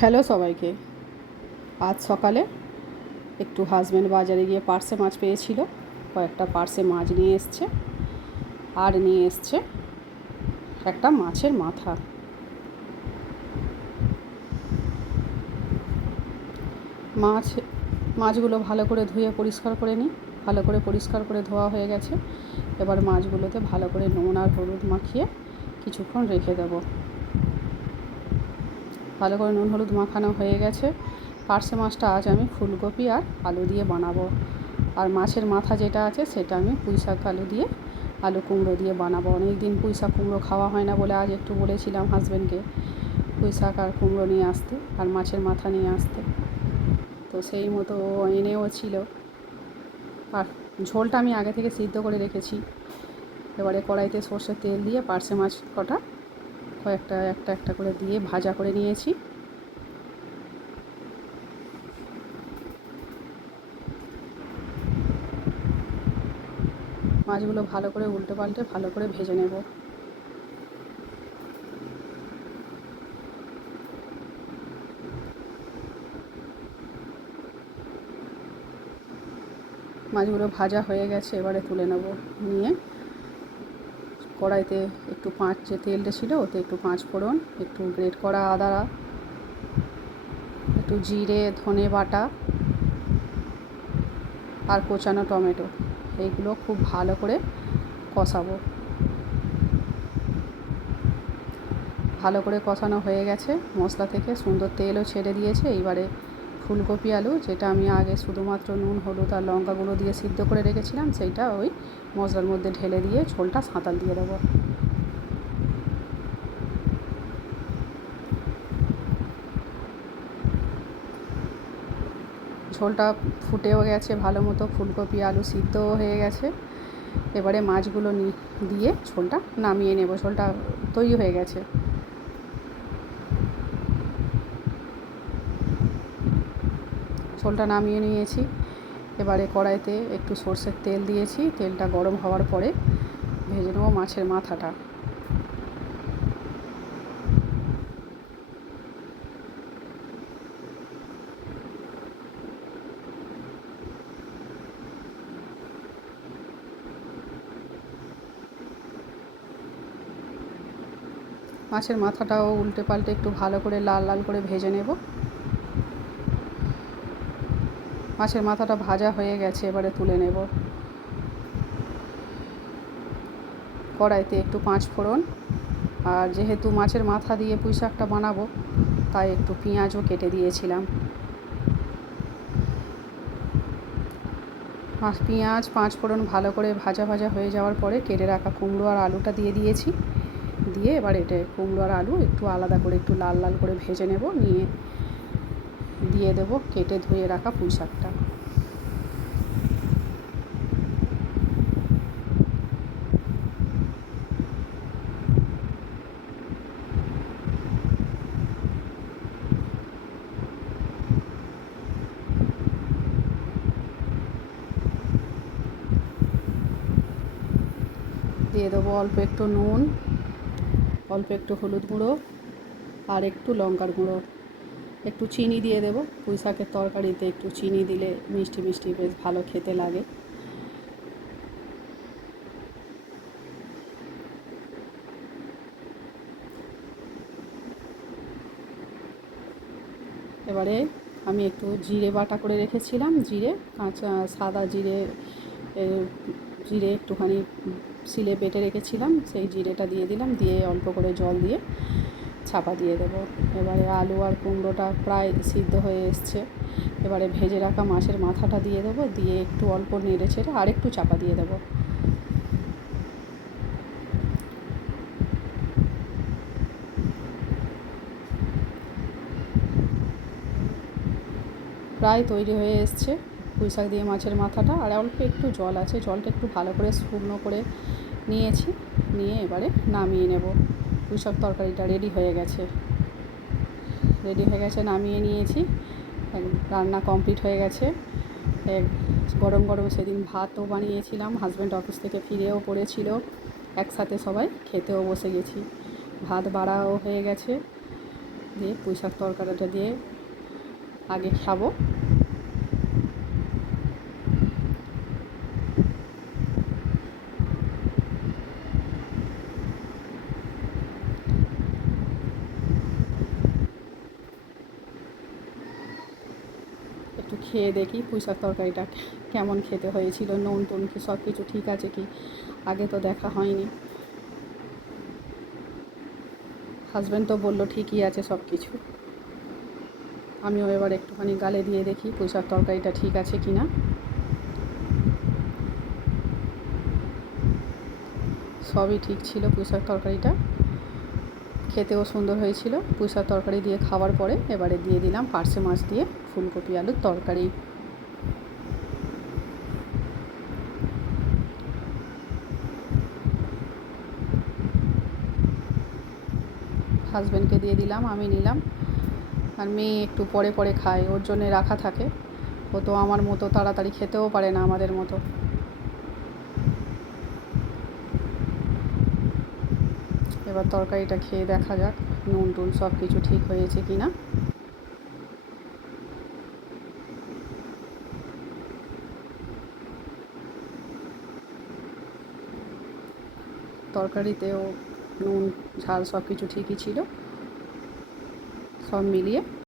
Hello সবাইকে। আজ সকালে একটু হাজব্যান্ড বাজারে গিয়ে পার্সে মাছ পেয়েছিল, কয়েকটা পার্সে মাছ নিয়ে এসছে, আর নিয়ে এসছে একটা মাছের মাথা। মাছগুলো ভালো করে ধুয়ে পরিষ্কার করে নিই। ভালো করে পরিষ্কার করে ধোয়া হয়ে গেছে। এবার মাছগুলোতে ভালো করে নুন আর হলুদ মাখিয়ে কিছুক্ষণ রেখে দেবো। ভালো করে নুন হলুদ মাখানো হয়ে গেছে। পার্সে মাছটা আজ আমি ফুলকপি আর আলু দিয়ে বানাবো, আর মাছের মাথা যেটা আছে সেটা আমি পুঁই শাক আলু দিয়ে আলু কুমড়ো দিয়ে বানাবো। অনেক দিন পুঁই শাক কুমড়ো খাওয়া হয় না বলে আজ একটু বলেছিলাম হাজব্যান্ডকে পুঁই শাক আর কুমড়ো নিয়ে আসতে আর মাছের মাথা নিয়ে আসতে, তো সেই মতো ও এনেও ছিল। আর ঝোলটা আমি আগে থেকে সিদ্ধ করে রেখেছি। এবারে কড়াইতে সর্ষের তেল দিয়ে পার্সে মাছ কটা কয়েকটা একটা একটা করে দিয়ে ভাজা করে নিয়েছি। মাছগুলো ভালো করে উল্টে পাল্টে ভালো করে ভেজে নেব। মাছগুলো ভাজা হয়ে গেছে, এবারে তুলে নেব। নিয়ে কড়াইতে একটু যে তেলটা ছিল ওতে একটু পাঁচ ফোড়ন, একটু গ্রেট করা আদা, একটু জিরে ধনে বাটা আর কোচানো টমেটো, এইগুলো খুব ভালো করে কষাবো। ভালো করে কষানো হয়ে গেছে, মশলা থেকে সুন্দর তেলও ছেড়ে দিয়েছে। এইবারে ফুলকপি আলু, যেটা আমি আগে শুধুমাত্র নুন হলুদ আর লঙ্কা গুঁড়ো দিয়ে সিদ্ধ করে রেখেছিলাম, সেইটা ওই মশলার মধ্যে ঢেলে দিয়ে ঝোলটা সাঁতাল দিয়ে দেবো। ঝোলটা ফুটেও গেছে ভালো মতো, ফুলকপি আলু সিদ্ধও হয়ে গেছে। এবারে মাছগুলো দিয়ে ঝোলটা নামিয়ে নেব। ঝোলটা তৈরি হয়ে গেছে। ঝোলটা নামিয়ে নিয়েছি। এবারে কড়াইতে একটু সর্ষের তেল দিয়েছি। তেলটা গরম হওয়ার পরে ভেজে নেব মাছের মাথাটা। মাছের মাথাটাও উল্টে পাল্টে একটু ভালো করে লাল লাল করে ভেজে নেব। মাছের মাথাটা ভাজা হয়ে গেছে, এবারে তুলে নেব। কড়াইতে একটু পাঁচ ফোড়ন, আর যেহেতু মাছের মাথা দিয়ে পুঁই শাকটা বানাবো তাই একটু পেঁয়াজও কেটে দিয়েছিলাম। পেঁয়াজ পাঁচ ফোড়ন ভালো করে ভাজা ভাজা হয়ে যাওয়ার পরে কেটে রাখা কুমড়ো আর আলুটা দিয়ে দিয়েছি। দিয়ে এবার এটা কুমড়ো আর আলু একটু আলাদা করে একটু লাল লাল করে ভেজে নেব। নিয়ে দিয়ে দেবো কেটে ধুয়ে রাখা পুঁই শাকটা। দিয়ে দেবো অল্প একটু নুন, অল্প একটু হলুদ গুঁড়ো আর একটু লঙ্কার গুঁড়ো, একটু চিনি দিয়ে দেবো। পুঁই শাকের তরকারিতে একটু চিনি দিলে মিষ্টি মিষ্টি বেশ ভালো খেতে লাগে। এবারে আমি একটু জিরে বাটা করে রেখেছিলাম, জিরে কাঁচা সাদা জিরে, জিরে একটুখানি শিলে বেটে রেখেছিলাম, সেই জিরেটা দিয়ে দিলাম। দিয়ে অল্প করে জল দিয়ে চাপা দিয়ে দেবো। এবারে আলু আর কুমড়োটা প্রায় সিদ্ধ হয়ে এসছে। এবারে ভেজে রাখা মাছের মাথাটা দিয়ে দেবো। দিয়ে একটু অল্প নেড়ে ছেড়ে আর একটু চাপা দিয়ে দেবো। প্রায় তৈরি হয়ে এসছে পুঁই শাক দিয়ে মাছের মাথাটা। আর অল্প একটু জল আছে, জলটা একটু ভালো করে শুকনো করে নিয়েছি। নিয়ে এবারে নামিয়ে নেব। পুঁই শাক তরকারিটা রেডি হয়ে গেছে। নামিয়ে নিয়েছি। রান্না কমপ্লিট হয়ে গেছে। গরম গরম সেদিন ভাতও বানিয়েছিলাম, হাজব্যান্ড অফিস থেকে ফিরেও পড়েছিল, একসাথে সবাই খেতেও বসে গেছি। ভাত বাড়াও হয়ে গেছে। দিয়ে পুঁই শাক তরকারিটা দিয়ে আগে খাবো। একটু খেয়ে দেখি পুঁই শাক তরকারিটা কেমন খেতে হয়েছিল, নুন টুন কি সব কিছু ঠিক আছে কি, আগে তো দেখা হয়নি। হাজব্যান্ড তো বললো ঠিকই আছে সব কিছু। আমিও এবার একটুখানি গালে দিয়ে দেখি পুঁই শাক তরকারিটা ঠিক আছে কি না। সবই ঠিক ছিল, পুঁই শাক তরকারিটা খেতেও সুন্দর হয়েছিল। পুঁই শাক তরকারি দিয়ে খাওয়ার পরে এবারে দিয়ে দিলাম পার্শে মাছ দিয়ে ফুলকপি আলুর তরকারি। হাজব্যান্ডকে দিয়ে দিলাম, আমি নিলাম। আর মেয়ে একটু পরে পরে খায়, ওর জন্যে রাখা থাকে। ও তো আমার মতো তাড়াতাড়ি খেতেও পারে না আমাদের মতো। এবার তরকারিটা খেয়ে দেখা যাক নুন টুন সব কিছু ঠিক হয়েছে কি না। তরকারিতেও নুন ঝাল সব কিছু ঠিকই ছিল, সব মিলিয়ে